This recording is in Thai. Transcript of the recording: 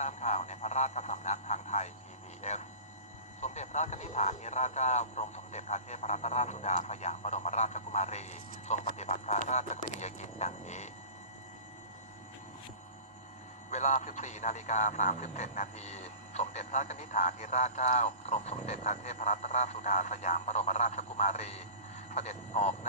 ตามข่าวในพระราชสำนักทางไทย PBS สมเด็จพระกนิษฐาธิราชเจ้ากรมสมเด็จพระเทพรัตนราชสุดาสยามบรมราชกุมารี ทรงปฏิบัติพระราชกิยกิจดังนี้ เวลา 14 นาฬิกา 37 นาที สมเด็จพระกนิษฐาธิราชเจ้ากรมสมเด็จพระเทพรัตนราชสุดาสยามบรมราชกุมารีเสด็จออกณ